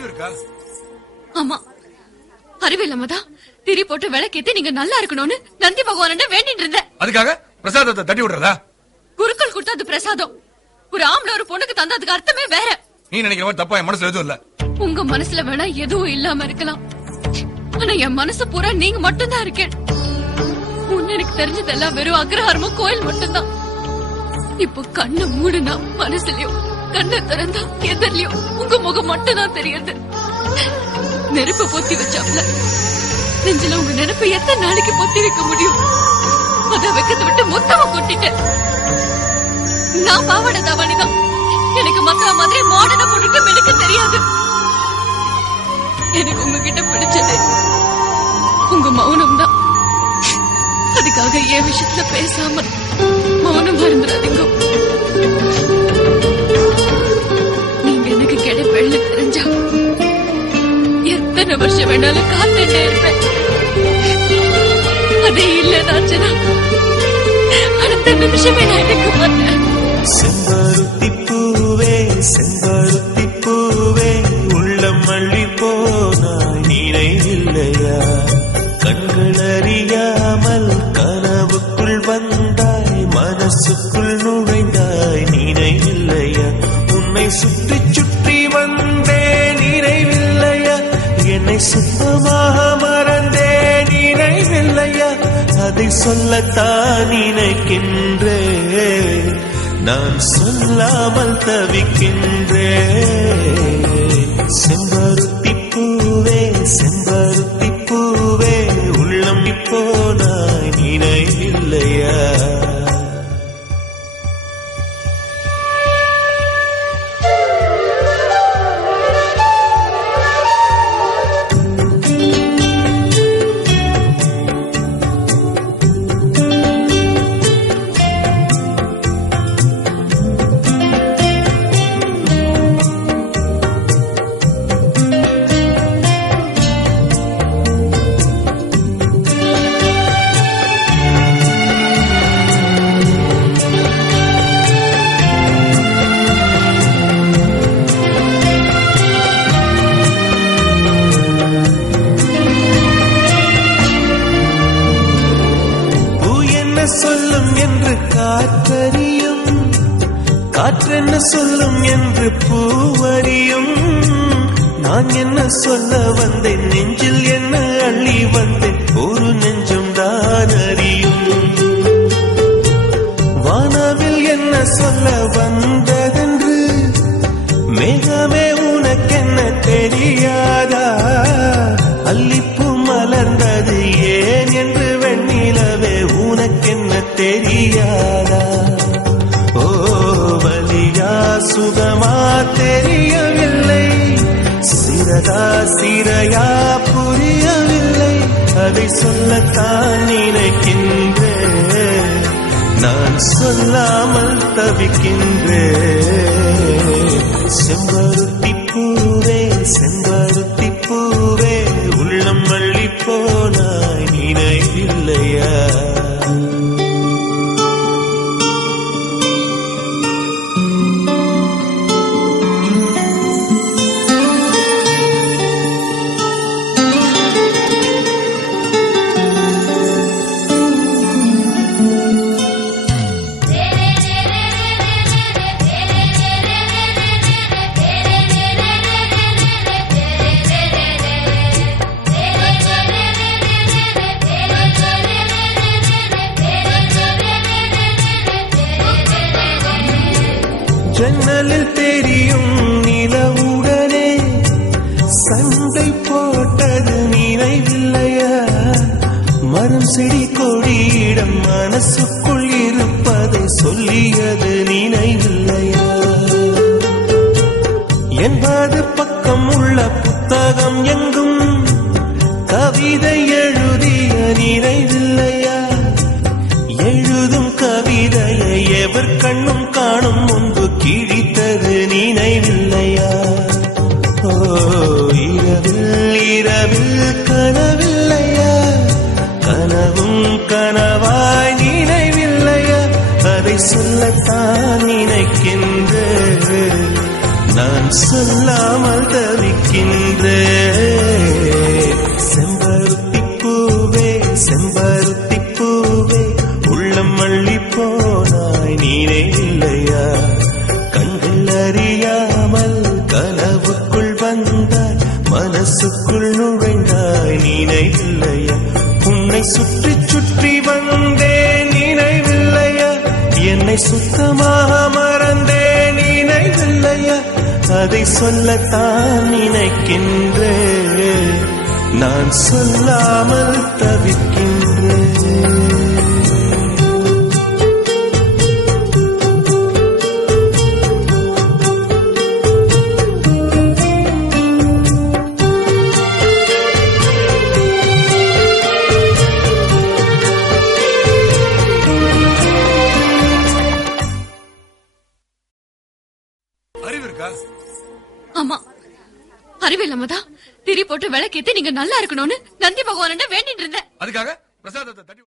அறிவு இருக்கா? ஆமா. அறிவு இல்லாம தான் திரி போட்டு விளக்கேத்தி நீங்க நல்லா இருக்கணும்னு நந்தி பகவான்கிட்ட வேண்டிட்டு இருந்தேன். அதுக்காக பிரசாதத்தை தட்டி விடுறதா? குருக்கள் கொடுத்தா அது பிரசாதம். ஒரு ஆம்பளை ஒரு பொண்ணுக்கு தந்ததுக்கு அர்த்தமே வேற. நீ நினைக்கிற மாதிரி தப்பா என் மனசுல எதுவும் இல்ல. உங்க மனசுல வேணா எதுவும் இல்லாம இருக்கலாம். ஆனா என் மனசு பூரா நீங்க மட்டும்தான் இருக்கேன். முன்ன எனக்கு தெரிஞ்சதெல்லாம் வெறும் அக்ரஹாரமும் கோயில் மட்டும்தான். இப்போ கண்ணை மூடுனா மனசுலயும் கண்ணை திறந்தா எதிரிலயும் உங்க முகம் மட்டும் தான் தெரியுது. நெருப்ப பொத்தி வச்சாப்ல. நெஞ்சில உங்க நெருப்பை எத்தனை நாளைக்கு பொத்தி வைக்க முடியும்? அத வைக்கிறத விட்டு மொத்தமா கொட்டிட்டேன். நான் பாவாடை தாவாணிதான் எனக்கு மத்த மாதிரி மாடர்னா பொண்ணுக்கு எனக்கு தெரியாது. எனக்கு உங்ககிட்ட பிடிச்சது உங்க மௌனம் தான். அதுக்காக என் விஷயத்துல பேசாம மௌனம் இருந்துடாதீங்க இல்லைனாச்சுன்னா அடுத்த நிமிஷமே நான் எனக்கு மாட்டேன் செம்பருத்தி பூவே செம்பருத்தி பூவே உள்ளம் மள்ளி போனாய் நினைவில்லையா கண்கள் அறியாமல் கனவுக்குள் வந்தாய் மனசுக்குள் நுழைந்தாய் நினைவில்லையா உன்னை சுற்றி சுற்றி வந்தே நினைவில்லையா என்னை சுற்றி சொல்லத்தான் நினைக்கின்றேன் நான் சொல்லாமல் தவிக்கின்றேன் செம்பருத்தி பூவே செம்பருத்தி பூவே உள்ளம் இப்போ நான் நினை காற்றென்ன சொல்லும் என்று பூவறியும்? நான் என்ன சொல்ல வந்தேன்? நெஞ்சில் என்ன அள்ளி வந்தேன்? ஒரு நெஞ்சம் தான் அறியும். வானாவில் என்ன சொல்ல வந்தேன்? சதா சிறையா புரியவில்லை. அதை சொல்லத்தான் நினைக்கின்றேன். நான் சொல்லாமல் தவிக்கின்றேன். செம்பருத்தி பூவே செம்ப ஜன்னலில் தெரியும் நிலவுடனே. சண்டை போட்டது நினைவில்லையா? மரம் செடி கொடியிடம் மனசுக்குள் இருப்பதை சொல்லியது நினைவில்லையா? என்பது பக்கம் உள்ள புத்தகம் எங்கும் கவிதை எழுதிய இரவில் கனவில்லையா? கனவும் கனவாய் நினைவில்லையா? அதை சொல்லத்தான் நினைக்கின்ற நான் சொல்லாமல் தவிக்க தவிக்கின்றேன். சுற்றி சுற்றி வந்தே நினைவில்லையா? என்னை சுத்தமாக மறந்தே நினைவில்லையா? அதை சொல்லத்தான் நினைக்கின்றே நான் சொல்லாமல் தவிக்கின்றேன். இருக்கா? ஆமா. அறிவில்லாம தான் திரி போட்டு விளக்கேத்தி நீங்க நல்லா இருக்கணும்னு நந்தி பகவான்கிட்ட வேண்டிட்டு இருந்தேன். அதுக்காக பிரசாதத்தை